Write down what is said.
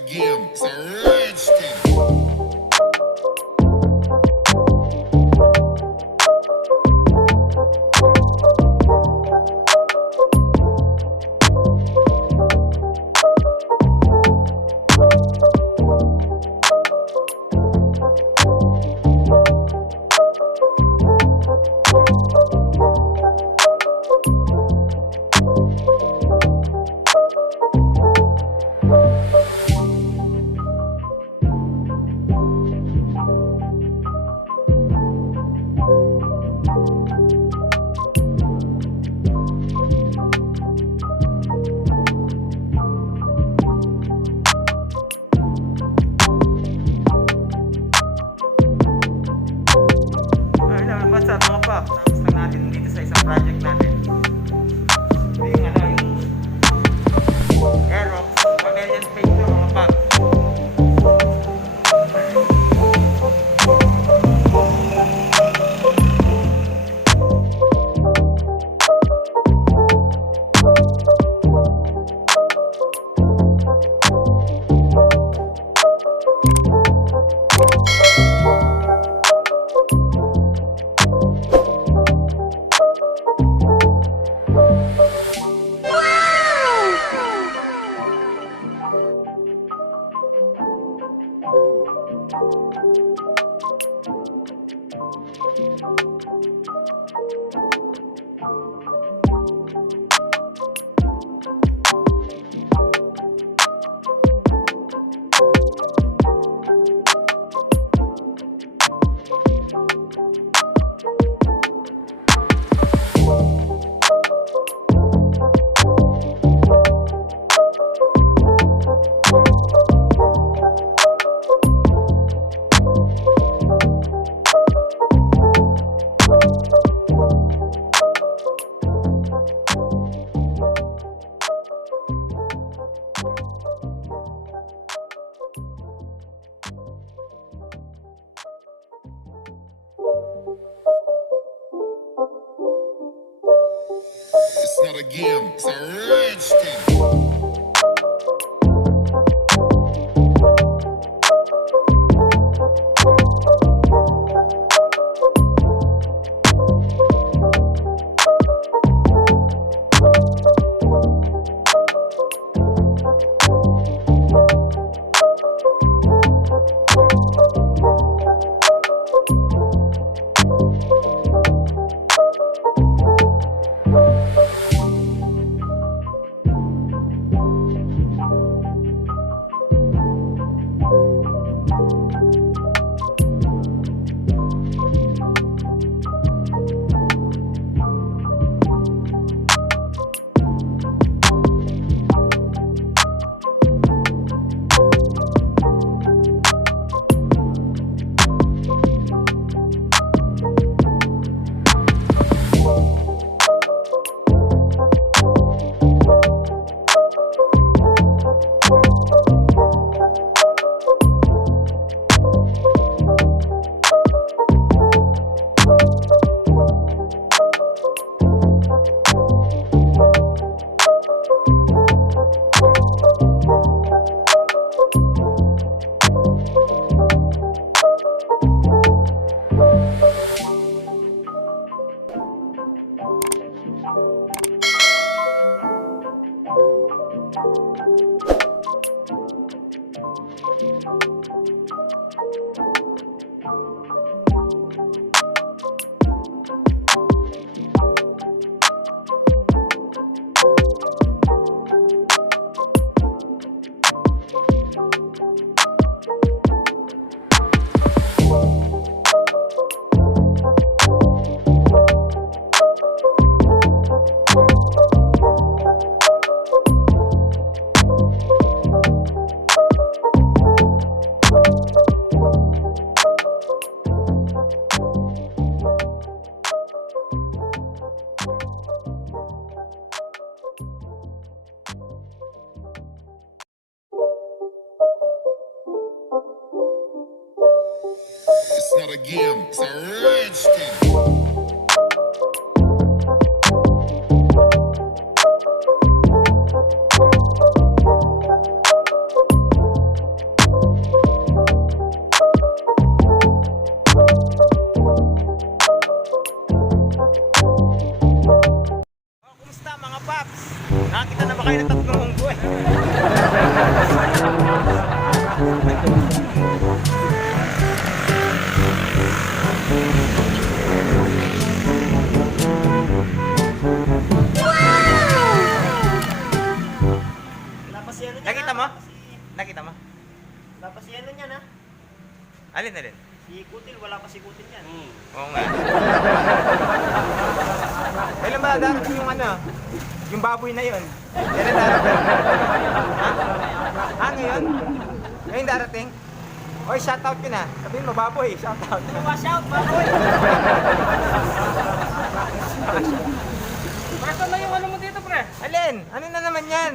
a game, it's a rich thing. Tapos na natin dito sa isang project natin. Ito yung Aerox Chameleon Paint Color mga paps. It's not a game, it's a rich thing. It's not a game, it's a rich thing. kayo ng 3 unggo eh. Nakita mo? Nakita mo? Wala pa si ano niyan ha? Alin? Si Kutil, wala pa si Kutil yan. Oo nga. Kailan ba darating yung ano? Yung baboy na yun? Kailan darating? Ha? Ngayon? Ngayon darating? Oy, shoutout yun ha. Sabihin mo, baboy, shoutout. Wash out, baboy! Presto na yung ano mo dito, pre. Alin? Ano na naman yan?